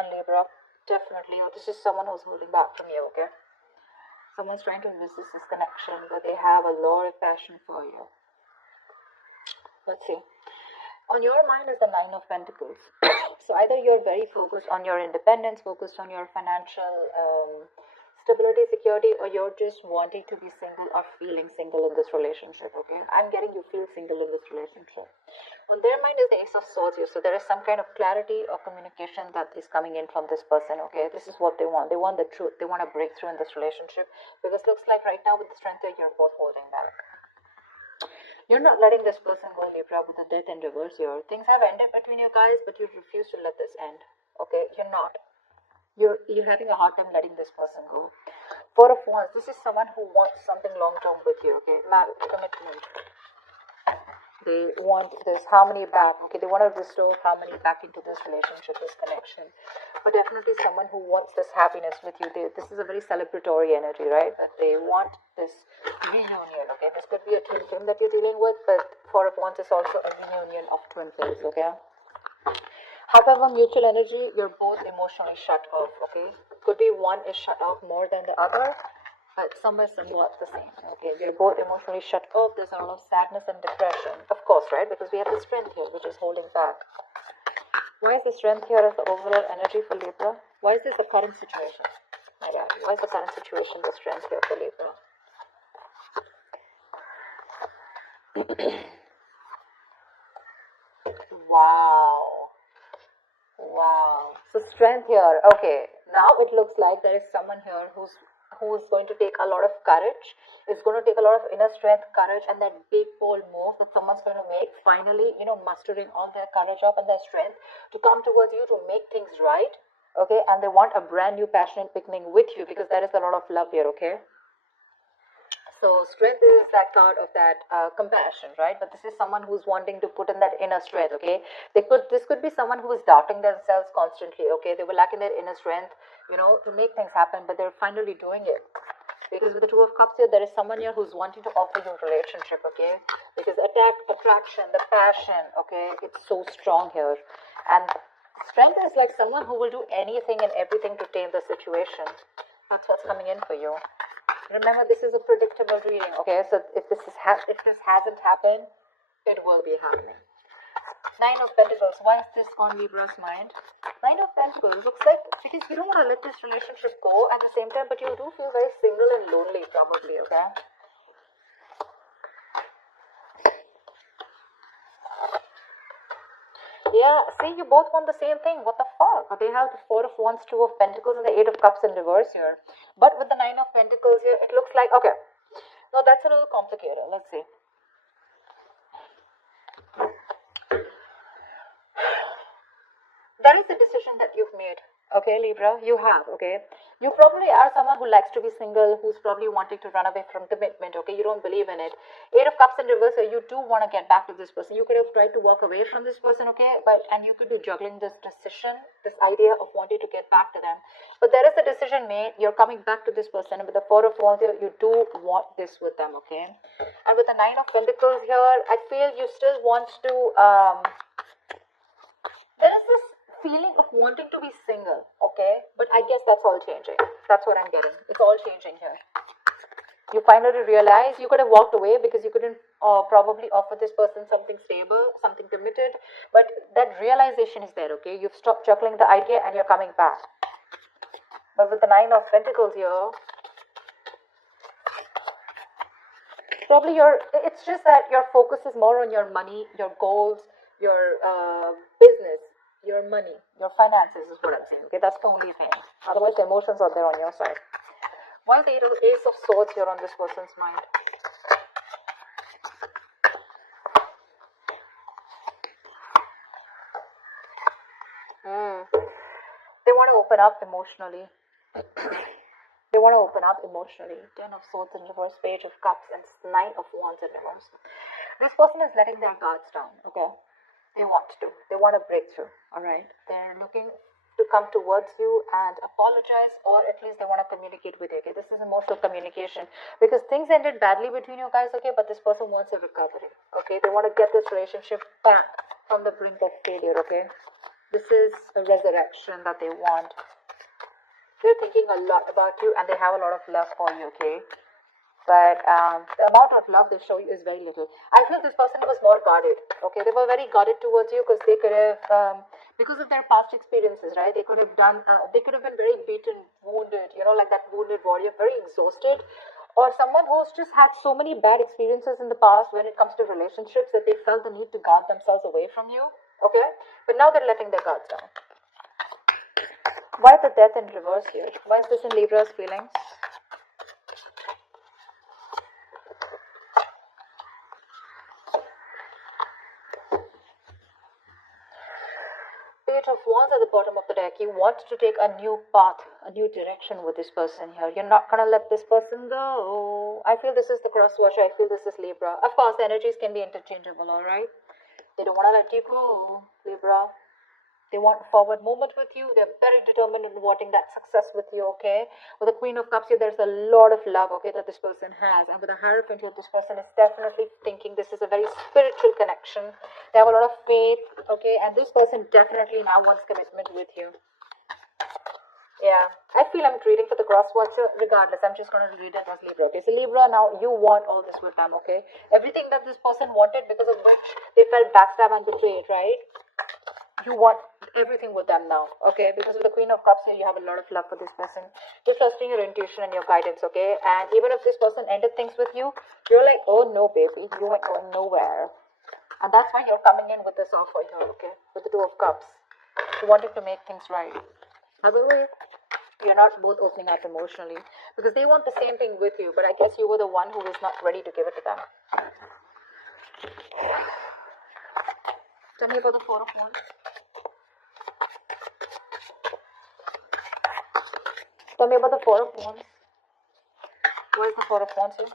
someone, Libra. Definitely. This is someone who's holding back from you, okay? Someone's trying to resist this connection, but they have a lot of passion for you. Let's see. On your mind is the Nine of Pentacles. So either you're very focused on your independence, focused on your financial stability, security, or you're just wanting to be single or feeling single in this relationship, okay? I'm getting you feel single in this relationship. On their mind is the Ace of Swords here. So there is some kind of clarity or communication that is coming in from this person, okay? This is what they want. They want the truth. They want a breakthrough in this relationship. Because looks like right now with the strength that you're both holding back. You're not letting this person go, Libra, with the death in reverse here. Things have ended between you guys, but you refuse to let this end. Okay, you're not. You're having a hard time letting this person go. Four of Wands. This is someone who wants something long term with you. Okay, marriage, commitment. They want this harmony back. Okay, they want to restore harmony back into this relationship, this connection. But definitely someone who wants this happiness with you. This is a very celebratory energy, right? That they want this reunion. Okay, this could be a twin flame that you're dealing with, but Four of Wands is also a reunion of twin flames. Okay. However, mutual energy, you're both emotionally shut off. Okay, could be one is shut off more than the other. But some are somewhat the same. Okay, you're both emotionally shut off. There's a lot of sadness and depression, of course, right? Because we have the strength here, which is holding back. Why is the strength here as the overall energy for Libra? Why is this the current situation? My God, why is the current situation the strength here for Libra? Wow. Wow. So strength here. Okay. Now it looks like there is someone here who's going to take a lot of courage. It's going to take a lot of inner strength, courage, and that big bold move that someone's going to make. Finally, mustering all their courage up and their strength to come towards you to make things right. Okay, and they want a brand new passionate beginning with you because there is a lot of love here. Okay. So strength is that card of that compassion, right? But this is someone who's wanting to put in that inner strength, okay? This could be someone who is doubting themselves constantly, okay? They were lacking their inner strength, to make things happen, but they're finally doing it. Because with the Two of Cups here, there is someone here who's wanting to offer you a relationship, okay? Because attraction, the passion, okay? It's so strong here. And strength is like someone who will do anything and everything to tame the situation. That's what's coming in for you. Remember, this is a predictable reading, okay? So if this hasn't happened, it will be happening. Nine of Pentacles. Why is this on Libra's mind? Nine of Pentacles looks like because you don't want to let this relationship go at the same time, but you do feel very single and lonely, probably, okay? Yeah, see, you both want the same thing. What the fuck? They have the Four of Wands, Two of Pentacles, and the Eight of Cups in reverse here. But with the Nine of Pentacles here, it looks like, okay, now that's a little complicated. Let's see. That is the decision that you've made. Okay, Libra, you have, okay? You probably are someone who likes to be single, who's probably wanting to run away from commitment, okay? You don't believe in it. Eight of Cups in reverse, so you do want to get back to this person. You could have tried to walk away from this person, okay? And you could be juggling this decision, this idea of wanting to get back to them. But there is a decision made. You're coming back to this person. And with the Four of Wands here, you do want this with them, okay? And with the Nine of Pentacles here, I feel you still want to, there is this feeling of wanting to be single, okay? But I guess that's all changing. That's what I'm getting. It's all changing here. You finally realize you could have walked away because you couldn't probably offer this person something stable, something committed. But that realization is there, okay? You've stopped juggling the idea and you're coming back. But with the Nine of Pentacles here, probably it's just that your focus is more on your money, your goals, your business, your money, your finances is what I'm saying. Okay, that's the only thing. Otherwise, the emotions are there on your side. Why is the Ace of Swords here on this person's mind? They want to open up emotionally. They want to open up emotionally. Ten of Swords in reverse, Page of Cups, and Nine of Wands in reverse. This person is letting their guards down, okay? They want to. They want a breakthrough, all right? They're looking to come towards you and apologize, or at least they want to communicate with you, okay? This is emotional communication because things ended badly between you guys, okay? But this person wants a recovery, okay? They want to get this relationship back from the brink of failure, okay? This is a resurrection that they want. They're thinking a lot about you and they have a lot of love for you, okay? But the amount of love they show you is very little. I feel this person was more guarded, okay? They were very guarded towards you because they could have, because of their past experiences, right? They could have done, they could have been very beaten, wounded, you know, like that wounded warrior, very exhausted. Or someone who's just had so many bad experiences in the past when it comes to relationships that they felt the need to guard themselves away from you, okay? But now they're letting their guards down. Why the death in reverse here? Why is this in Libra's feelings? Page of Wands at the bottom of the deck. You want to take a new path, a new direction with this person here. You're not going to let this person go. I feel this is the cross watcher. I feel this is Libra. Of course, the energies can be interchangeable, alright? They don't want to let you go, Libra. They want forward movement with you. They're very determined in wanting that success with you, okay? With the Queen of Cups here, there's a lot of love, okay, that this person has. And with the Hierophant here, this person is definitely thinking this is a very spiritual connection. They have a lot of faith, okay? And this person definitely now wants commitment with you. Yeah, I feel I'm reading for the cross watcher. Regardless, I'm just going to read it as Libra, okay? So Libra, now you want all this with them, okay? Everything that this person wanted because of which they felt backstabbed and betrayed, right? You want everything with them now, okay? Because with the Queen of Cups here, you have a lot of love for this person. You're trusting your intuition and your guidance, okay? And even if this person ended things with you, you're like, oh no, baby, you ain't going nowhere. And that's why you're coming in with this offer here, okay? With the Two of Cups. You wanted to make things right. However, you're not both opening up emotionally because they want the same thing with you, but I guess you were the one who was not ready to give it to them. Tell me about the Four of Wands. Tell me about the Four of Wands. What is the Four of Wands here?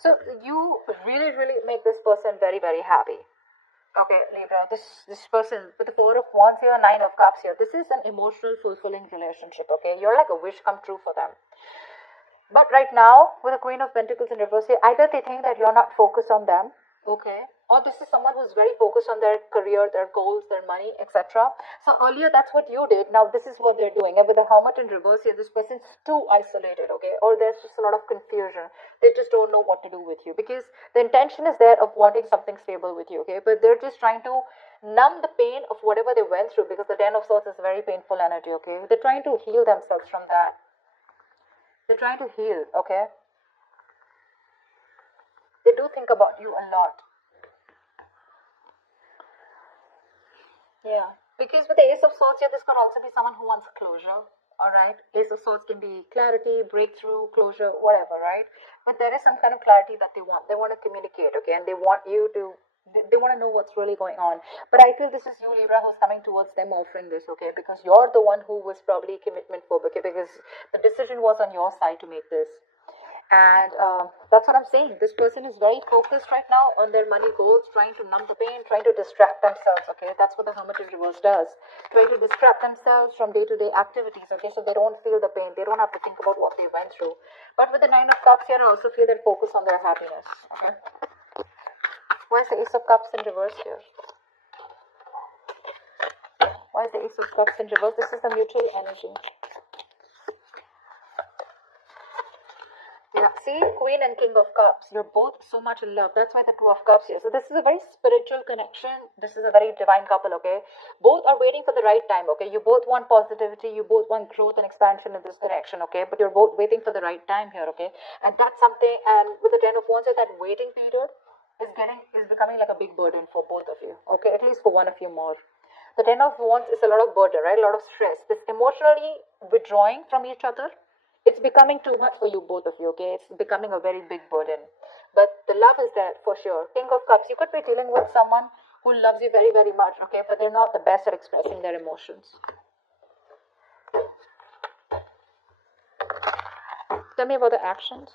So you really make this person very, very happy. Okay, Libra, this person with the Four of Wands here, Nine of Cups here, this is an emotional, fulfilling relationship, okay? You're like a wish come true for them. But right now, with the Queen of Pentacles in reverse here, either they think that you're not focused on them, okay? Or this is someone who's very focused on their career, their goals, their money, etc. So earlier, that's what you did. Now this is what they're doing. And with the Hermit in reverse here, this person's too isolated, okay? Or there's just a lot of confusion. They just don't know what to do with you. Because the intention is there of wanting something stable with you, okay? But they're just trying to numb the pain of whatever they went through. Because the Ten of Swords is very painful energy, okay? They're trying to heal themselves from that. They're trying to heal, okay? They do think about you a lot. Yeah, because with the Ace of Swords here, this could also be someone who wants closure, alright? Ace of Swords can be clarity, breakthrough, closure, whatever, right? But there is some kind of clarity that they want. They want to communicate, okay? And they want you to, they want to know what's really going on. But I feel this is you, Libra, who's coming towards them offering this, okay? Because you're the one who was probably commitment phobic, okay? Because the decision was on your side to make this. And that's what I'm saying. This person is very focused right now on their money goals, trying to numb the pain, trying to distract themselves, okay? That's what the Hermit in reverse does. Trying to distract themselves from day-to-day activities, okay? So they don't feel the pain. They don't have to think about what they went through. But with the Nine of Cups here, I also feel that focus on their happiness, okay? Why is the Ace of Cups in reverse here? Why is the Ace of Cups in reverse? This is the mutual energy. Yeah, see, Queen and King of Cups, you're both so much in love. That's why the Two of Cups here. So this is a very spiritual connection. This is a very divine couple, okay? Both are waiting for the right time, okay? You both want positivity. You both want growth and expansion in this direction, okay? But you're both waiting for the right time here, okay? And that's something, and with the Ten of Wands, that waiting period is becoming like a big burden for both of you, okay? At least for one of you more. The Ten of Wands is a lot of burden, right? A lot of stress. This emotionally withdrawing from each other. It's becoming too much for you, both of you, okay? It's becoming a very big burden. But the love is there for sure. King of Cups, you could be dealing with someone who loves you very, very much, okay? But they're not the best at expressing their emotions. Tell me about the actions.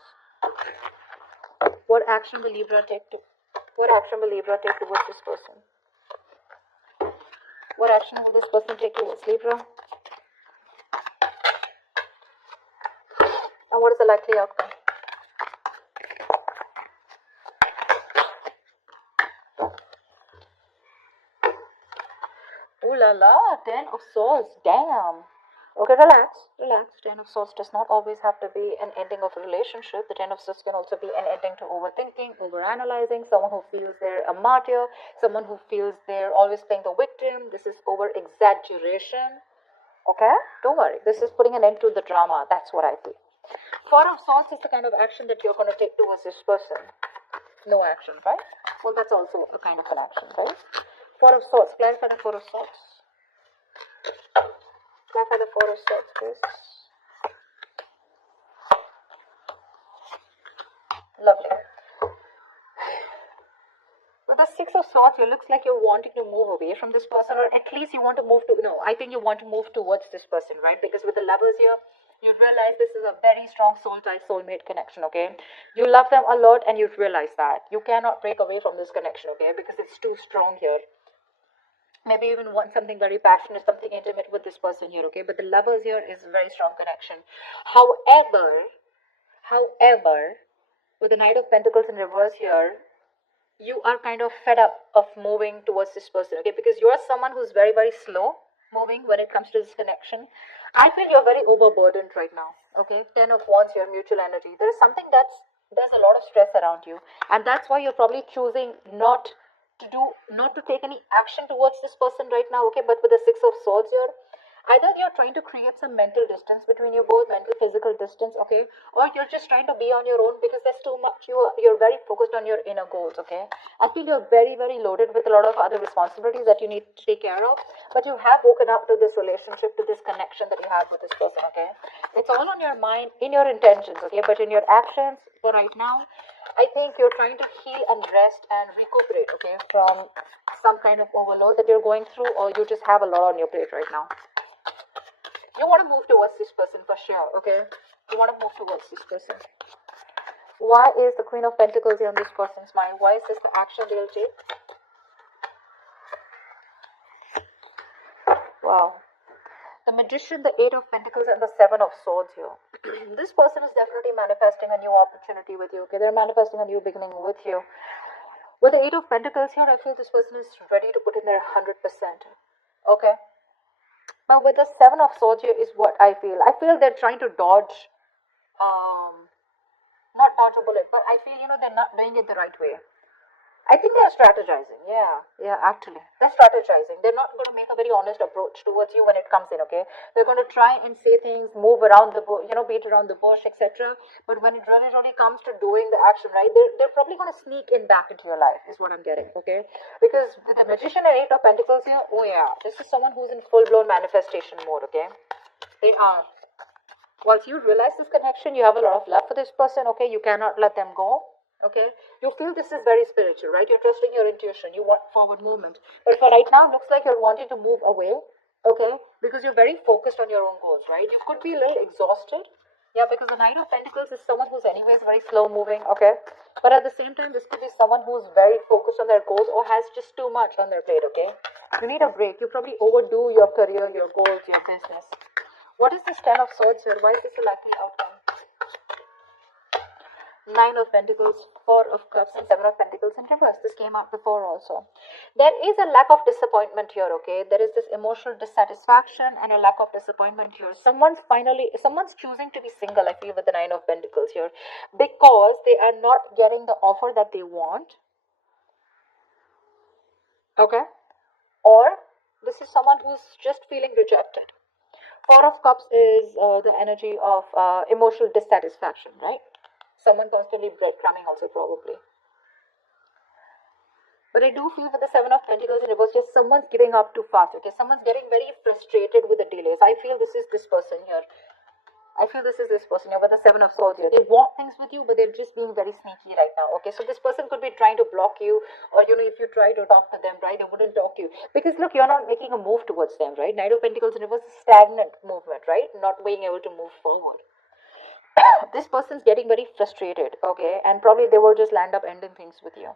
What action will Libra take towards this person? What action will this person take towards Libra? And what is the likely outcome? la la, 10 of Swords, damn. Okay, relax, relax. 10 of Swords does not always have to be an ending of a relationship. The 10 of Swords can also be an ending to overthinking, overanalyzing, someone who feels they're a martyr, someone who feels they're always playing the victim. This is over exaggeration. Okay, don't worry. This is putting an end to the drama. That's what I feel. 4 of Swords is the kind of action that you're going to take towards this person. No action, right? Well, that's also a kind of an action, right? 4 of Swords. Clarify the 4 of Swords. Clarify the 4 of Swords, please. Lovely. With the 6 of Swords, it looks like you're wanting to move away from this person, or at least you want to move to, no, I think you want to move towards this person, right? Because with the Lovers here, you realize this is a very strong soul tie, soulmate connection, okay? You love them a lot and you realize that. You cannot break away from this connection, okay? Because it's too strong here. Maybe even want something very passionate, something intimate with this person here, okay? But the Lovers here is a very strong connection. However, with the Knight of Pentacles in reverse here, you are kind of fed up of moving towards this person, okay? Because you're someone who's very, very slow moving when it comes to this connection. I feel you're very overburdened right now, okay? 10 of Wands here, mutual energy. There's something there's a lot of stress around you. And that's why you're probably choosing not to take any action towards this person right now, okay? But with the 6 of Swords here, either you're trying to create some mental distance between you both, mental physical distance, okay, or you're just trying to be on your own because there's too much. You're very focused on your inner goals, okay? I feel you're very, very loaded with a lot of other responsibilities that you need to take care of, but you have woken up to this relationship, to this connection that you have with this person, okay? It's all on your mind, in your intentions, okay? But in your actions for right now, I think you're trying to heal and rest and recuperate, okay, from some kind of overload that you're going through, or you just have a lot on your plate right now. You want to move towards this person for sure, okay? You want to move towards this person. Why is the Queen of Pentacles here on this person's mind? Why is this the action they'll take? Wow. The Magician, the 8 of Pentacles, and the 7 of Swords here. This person is definitely manifesting a new opportunity with you, okay? They're manifesting a new beginning with you. With the 8 of Pentacles here, I feel this person is ready to put in their 100%, okay? Now with the 7 of Swords here is what I feel. I feel they're trying to dodge, not dodge a bullet, but I feel, they're not doing it the right way. I think they're strategizing. Yeah, actually. They're strategizing. They're not going to make a very honest approach towards you when it comes in, okay? They're going to try and say things, move around the bush, beat around the bush, etc. But when it really comes to doing the action, right, they're probably going to sneak in back into your life, is what I'm getting, okay? Because with the Magician and 8 of Pentacles here, oh yeah, this is someone who's in full-blown manifestation mode, okay? They are. Once you realize this connection, you have a lot of love for this person, okay? You cannot let them go. Okay, you feel this is very spiritual, right? You're trusting your intuition, you want forward movement. But for right now, it looks like you're wanting to move away, okay? Because you're very focused on your own goals, right? You could be a little exhausted. Yeah, because the Knight of Pentacles is someone who's anyways very slow moving, okay? But at the same time, this could be someone who's very focused on their goals or has just too much on their plate, okay? You need a break. You probably overdo your career, your goals, your business. What is this 10 of Swords here? Why is this a likely outcome? 9 of Pentacles, 4 of Cups, and 7 of Pentacles in reverse. This came out before also. There is a lack of disappointment here, okay? There is this emotional dissatisfaction and a lack of disappointment here. Someone's choosing to be single, I feel, with the 9 of Pentacles here, because they are not getting the offer that they want, okay? Or this is someone who's just feeling rejected. 4 of Cups is the energy of emotional dissatisfaction, right? Someone constantly breadcrumbing also probably. But I do feel with the 7 of Pentacles in reverse, just someone's giving up too fast, okay? Someone's getting very frustrated with the delays. I feel this is this person here. With the 7 of Swords here. They want things with you, but they're just being very sneaky right now, okay? So this person could be trying to block you, or, if you try to talk to them, right, they wouldn't talk to you. Because, look, you're not making a move towards them, right? Knight of Pentacles in reverse is stagnant movement, right? Not being able to move forward. This person's getting very frustrated, okay? And probably they will just land up ending things with you.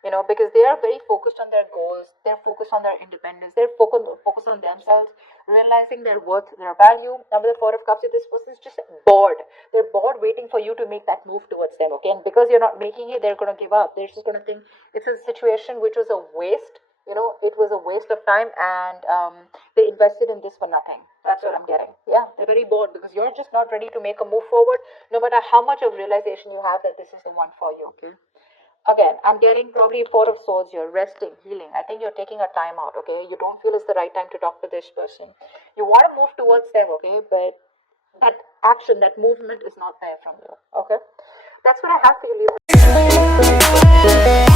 Because they are very focused on their goals, they're focused on their independence, they're focused on themselves, realizing their worth, their value. Now with the 4 of Cups, this person's just bored. They're bored waiting for you to make that move towards them, okay? And because you're not making it, they're going to give up. They're just going to think it's a situation which was a waste, you know, it was a waste of time, and they invested in this for nothing. That's what I'm getting. Yeah, they're very bored because you're just not ready to make a move forward, no matter how much of realization you have that this is the one for you. Okay. Again, I'm getting probably Four of Swords here, resting, healing. I think you're taking a time out, okay? You don't feel it's the right time to talk to this person. You want to move towards them, okay? But that action, that movement is not there from you, okay? That's what I have for you, Libra.